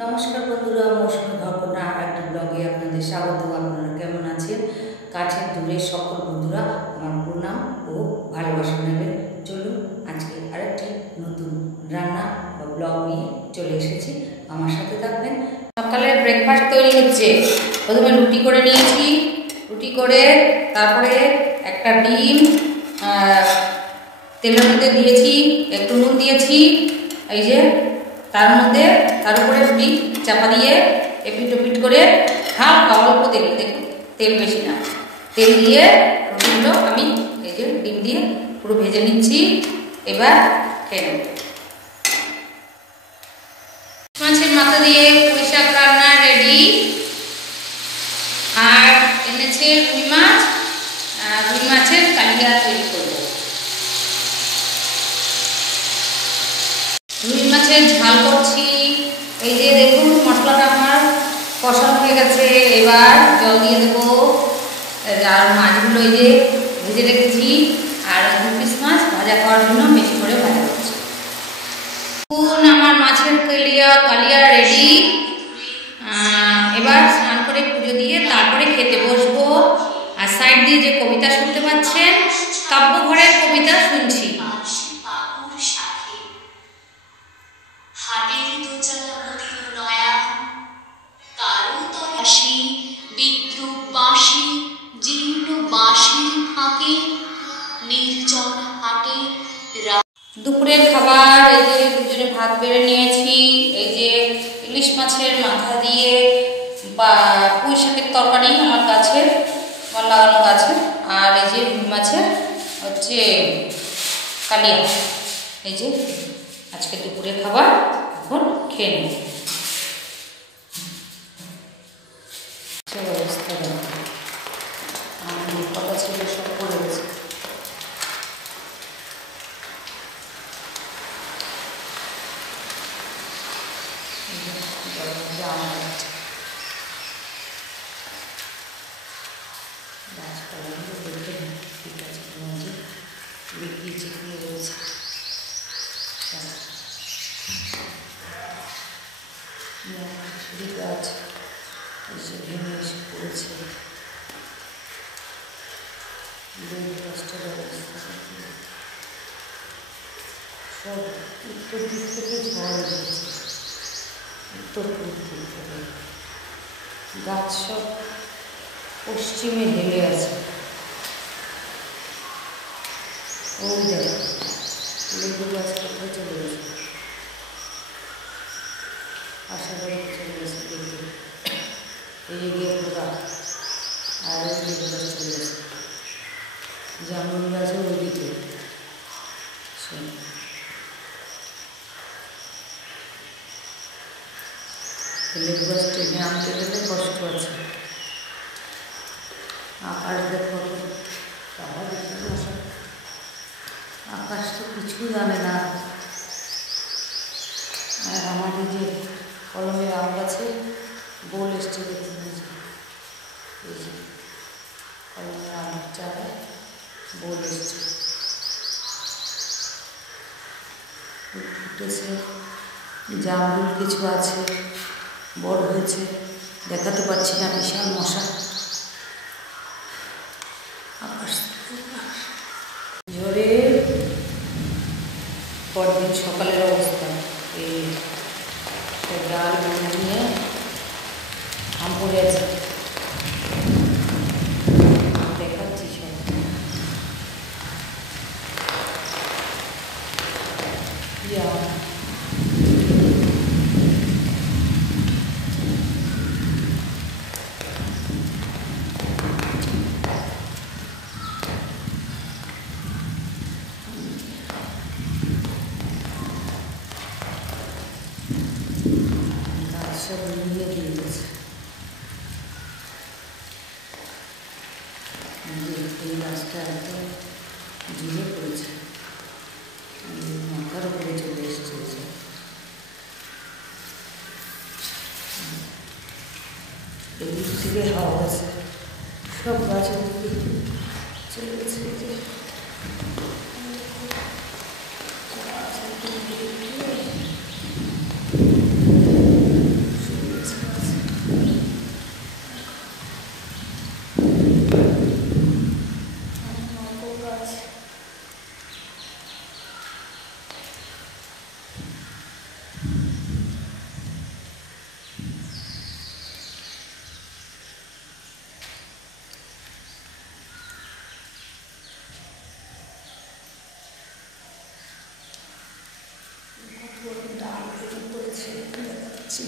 নমস্কার বন্ধুরা, মৌসুমী ঘরকন্যা আরেকটি ব্লগে আপনাদের স্বাগত। আপনারা কেমন আছেন? কাছের দূরের সকল বন্ধুরা আমার প্রণাম ও ভালোবাসা নেবেন। চলুন আজকে আরেকটি নতুন রান্না বা ব্লগ নিয়ে চলে এসেছি, আমার সাথে থাকবেন। সকালের ব্রেকফাস্ট তৈরি হচ্ছে। প্রথমে রুটি করে নিয়েছি, রুটি করে তারপরে একটা ডিম তেলের মধ্যে দিয়েছি, একটু নুন দিয়েছি, এই যে তার উপরে রুটি চাপা দিয়ে এপিট ওপিট করে হালকা অল্প তেল, দেখুন তেল বেশি না, তেল দিয়ে রুটিগুলো আমি এই যে ডিম দিয়ে পুরো ভেজে নিচ্ছি। এবার খেয়ে নেব। মাছের মাথা দিয়ে পুঁই শাক রান্না রেডি। আর এনেছে রুই মাছ, রুই মাছের কালিয়া তৈরি করব। রুই মাছের ঝাল করছি। এই যে দেখুন মশলাটা আমার কষানো হয়ে গেছে, এবার জল দিয়ে দেবো। আর মাছগুলো এই যে ভেজে রেখেছি, আর 2 পিস মাছ ভাজা খাওয়ার জন্য বেশি করে ভাজা করছি। আমার মাছের কালিয়া রেডি। এবার স্নান করে পুজো দিয়ে তারপরে খেতে বসবো। আর সাইড দিয়ে যে কবিতা শুনতে পাচ্ছেন, কাব্যঘরের কবিতা শুনছি। দুপুরের খাবার এই যে দুজনে ভাত বেড়ে নিয়েছি। এই যে ইলিশ মাছের মাথা দিয়ে বা পুঁই শাকের তরকারি আমার কাছে, আমার লাগানো গাছে। আর এই যে রুই মাছের হচ্ছে কালিয়া। এই যে আজকে দুপুরের খাবার, এখন খেয়ে নেব। অবস্থা আমার কথা ছিল সব করে গেছে। গাছ এসে ভেঙে এসে পড়েছে। সব উত্তর দিক থেকে ঝড় এসেছে, উত্তর পূর্ব দিক থেকে। গাছ সব পশ্চিমে হেলে আছে। ওই দেখো লেবু গাছ কোথায় চলে গেছে, আশা করি চলে গেছে দেখবে। এই গিয়ে পোড়া, আর ওই লেবু গাছ চলে গেছে। জামুন গাছও ওই দিকে। লেবু গাছ টেনে আনতে গেলে কষ্ট আছে। আকাশ দেখো, আকাশ তো কিছু জানে না। আর আমার এই যে কলমের আম গাছে বোল এসছে, দেখুন এই যে কলমের আমের চারায় বোল এসছে, ফুটেছে। জামরুল কিছু আছে, বড় হয়েছে, দেখাতে পারছি না, বিশাল মশা। আকাশ ঝড়ে পরদিন সকালের অবস্থা, এই ডাল নিয়ে আম পড়ে আছে, দেখাচ্ছি সব। সব নিয়ে দিয়ে গেছে। এই গাছটা একদম ঝুলে পড়েছে, মাথার উপরে চলে এসেছে। এদিক থেকে হাওয়া আছে, সব গাছের দিকে চলে গেছে। খাচ্ছি,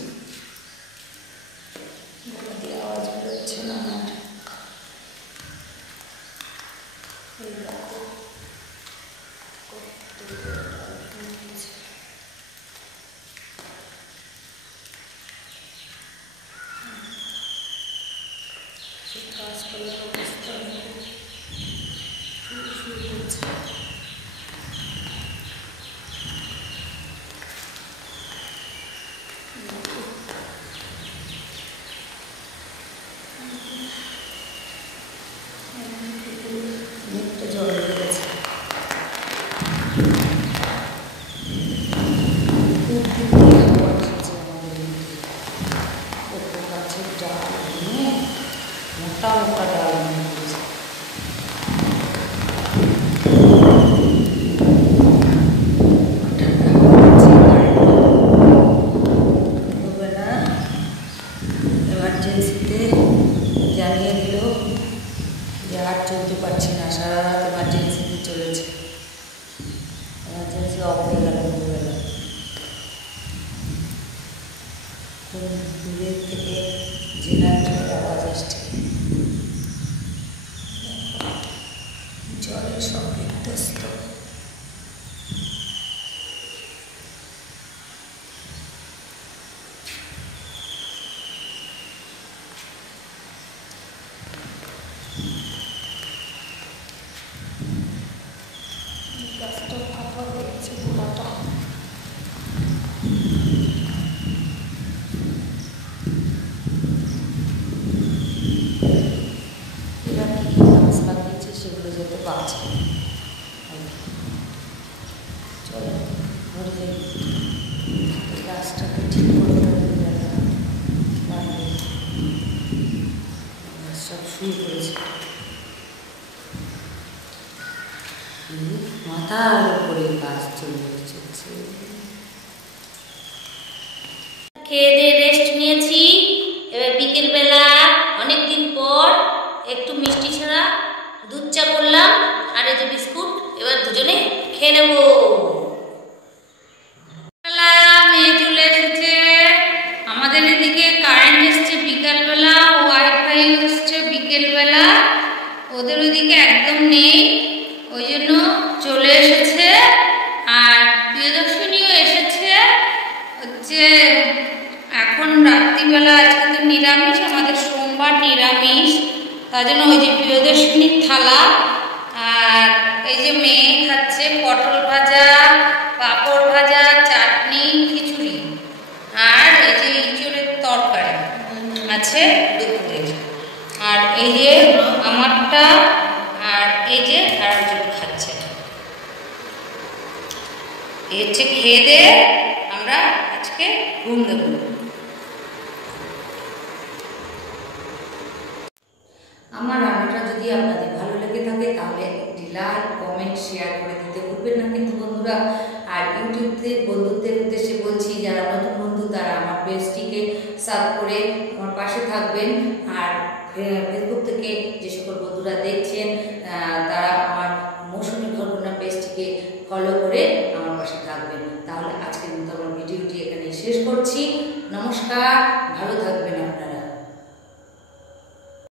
গলা দিয়ে আওয়াজ বেরোচ্ছে না আমার। এই দেখো কাজ করার অবস্থা শুরু করছে। মুখটা জল হয়ে গেছে। গাছের ডাল নিয়ে মোটা মোটা ডাল নিয়ে গেছে। দুপুরবেলা এমার্জেন্সিতে জানিয়ে দিল যে আর চলতে পারছি না, সারা রাত এমার্জেন্সিতে চলেছে। এমার্জেন্সি অফ হয়ে গেল দুপুরবেলা। খুব দূরের থেকে জেনারেটরের আওয়াজ আসছে, জলের সব বিধ্বস্ত। গাছটা ফাঁপা হয়েছে গোড়াটা। এরা কি গাছ লাগিয়েছে সেগুলো যেতে পারছে। চলো ঘরে যাই, গাছটাকে ঠিক করে সব শুয়ে পড়েছে। মাথার উপরে গাছ চলে এসেছে। খেয়ে দিয়ে রেস্ট নিয়েছি। এবার বিকেলবেলা অনেকদিন পর একটু মিষ্টি ছাড়া দুধ চা করলাম, আর এই যে বিস্কুট। এবার দুজনে খেয়ে নেবো। মেয়ে চলে এসেছে আমাদের এদিকে। কারেন্ট এসছে বিকালবেলা, ওয়াইফাই এসছে বিকেলবেলা। ওদের ওইদিকে একদম নেই, ওই জন্য চলে এসেছে। আর প্রিয়দর্শিনীও এসেছে। হচ্ছে এখন রাত্রিবেলা, আজকে তো নিরামিষ, আমাদের সোমবার নিরামিষ, তার জন্য ওই যে প্রিয়দর্শিনীর থালা। আর এই যে মেয়ে খাচ্ছে পটল ভাজা, পাঁপড় ভাজা, চাটনি, খিচুড়ি। আর এই যে ইঁচড়ের তরকারি আছে দুপুরে। আর এই যে আমারটা, আর এই যে আরেকজন খাচ্ছে। এই হচ্ছে খেয়ে দিয়ে আমরা আজকে ঘুম দেব। আমার রান্নাটা যদি আপনাদের ভালো লেগে থাকে তাহলে একটি লাইক, কমেন্ট, শেয়ার করে দিতে ভুলবেন না কিন্তু বন্ধুরা। আর ইউটিউবতে বন্ধুদের উদ্দেশ্যে বলছি, যারা নতুন বন্ধু তারা আমার পেজটিকে সাবস্ক্রাইব করে আমার পাশে থাকবেন। আর ফেসবুক থেকে যে সকল বন্ধুরা দেখছেন তারা আমার মৌসুমী ঘটনা পেজটিকে ফলো করে আমার পাশে থাকবেন। তাহলে আজকের মতো আমার ভিডিওটি এখানে শেষ করছি। নমস্কার, ভালো থাকবেন।